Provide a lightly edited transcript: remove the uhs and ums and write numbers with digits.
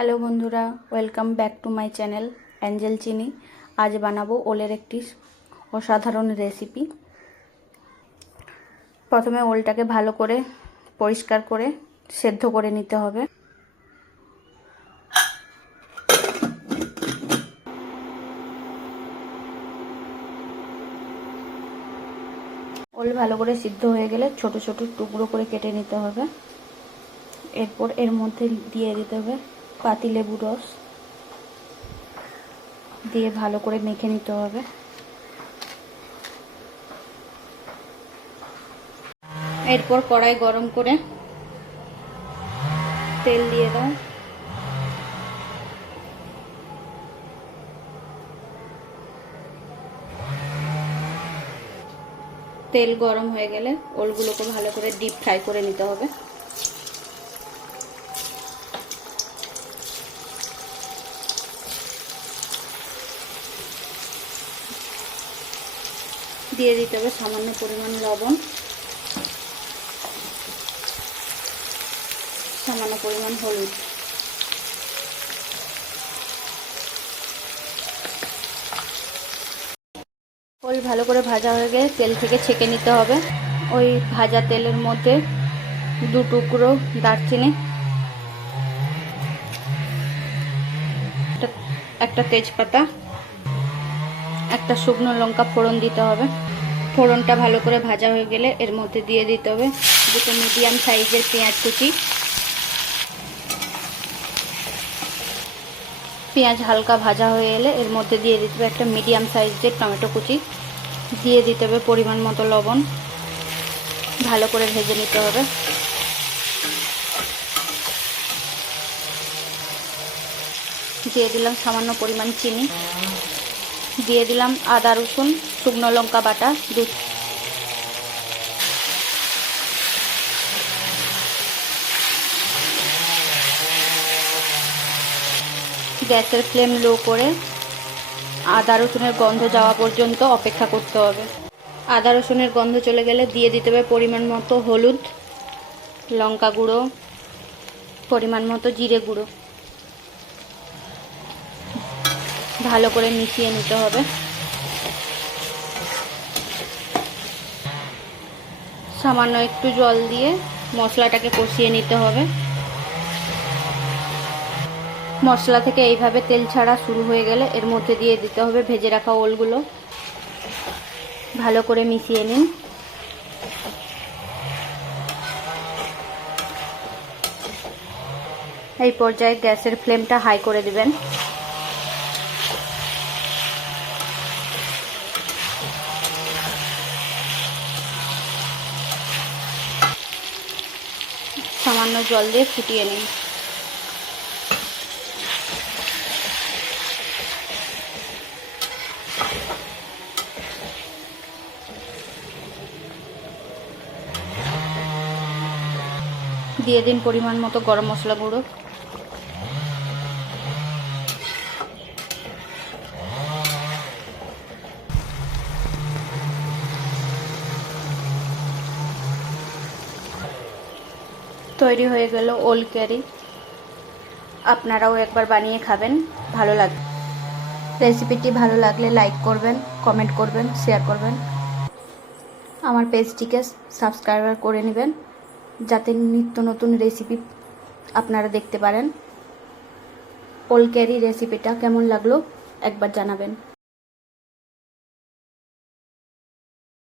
Hello বন্ধুরা, welcome back to my channel Angel চিনি। আজ বানাবো ওলের একটি অসাধারণ রেসিপি। প্রথমে ওলটাকে ভালো করে পরিষ্কার করে সেদ্ধ করে নিতে হবে। ওল ভালো করে সিদ্ধ হয়ে গেলে ছোট ছোট টুকরো করে কেটে নিতে হবে। এরপর এর মধ্যে দিয়ে দিতে হবে পাতিলেবুর রস, দিয়ে ভালো করে মেখে নিতে হবে। এরপর কড়াই গরম করে তেল দিয়ে দাও। তেল গরম হয়ে গেলে ওলগুলোকে ভালো করে ডিপ ফ্রাই করে নিতে হবে। দিয়ে দিতে হবে সামান্য পরিমাণ লবণ, সামান্য পরিমাণ হলুদ। ওল ভালো করে ভাজা হয়ে গেলে তেল থেকে ছেঁকে নিতে হবে। ওই ভাজা তেলের মধ্যে 2 টুকরো দারচিনি, একটা তেজপাতা, একটা শুকনো লঙ্কা ফোড়ন দিতে হবে। ফোড়নটা ভালো করে ভাজা হয়ে গেলে এর মধ্যে দিয়ে দিতে হবে 2টো মিডিয়াম সাইজের পেঁয়াজ কুচি। পেঁয়াজ হালকা ভাজা হয়ে এলে এর মধ্যে দিয়ে দিতে হবে একটা মিডিয়াম সাইজের টমেটো কুচি। দিয়ে দিতে হবে পরিমাণ মতো লবণ। ভালো করে ভেজে নিতে হবে। দিয়ে দিলাম সামান্য পরিমাণ চিনি। দিয়ে দিলাম আদা রসুন শুকনো লঙ্কা বাটা। গ্যাসের ফ্লেম লো করে আদা রসুনের গন্ধ যাওয়া পর্যন্ত অপেক্ষা করতে হবে। আদা রসুনের গন্ধ চলে গেলে দিয়ে দিতে হবে পরিমাণ মতো হলুদ, লঙ্কা গুঁড়ো, পরিমাণ মতো জিরে গুঁড়ো। ভালো করে মিশিয়ে নিতে হবে। সামান্য একটু জল দিয়ে মশলাটাকে কষিয়ে নিতে হবে। মশলা থেকে এইভাবে তেল ছাড়া শুরু হয়ে গেলে এর মধ্যে দিয়ে দিতে হবে ভেজে রাখা ওলগুলো। ভালো করে মিশিয়ে নিন। এই পর্যায়ে গ্যাসের ফ্লেমটা হাই করে দিবেন। সামান্য জল দিয়ে ফুটিয়ে নিন। দিয়ে দিন পরিমাণ মতো গরম মশলা গুঁড়ো। তৈরি হয়ে গেল ওল কারি। আপনারাও একবার বানিয়ে খাবেন, ভালো লাগবে। রেসিপিটি ভালো লাগলে লাইক করবেন, কমেন্ট করবেন, শেয়ার করবেন। আমার পেজটিকে সাবস্ক্রাইব করে নেবেন যাতে নিত্য নতুন রেসিপি আপনারা দেখতে পারেন। ওল কারি রেসিপিটা কেমন লাগলো একবার জানাবেন।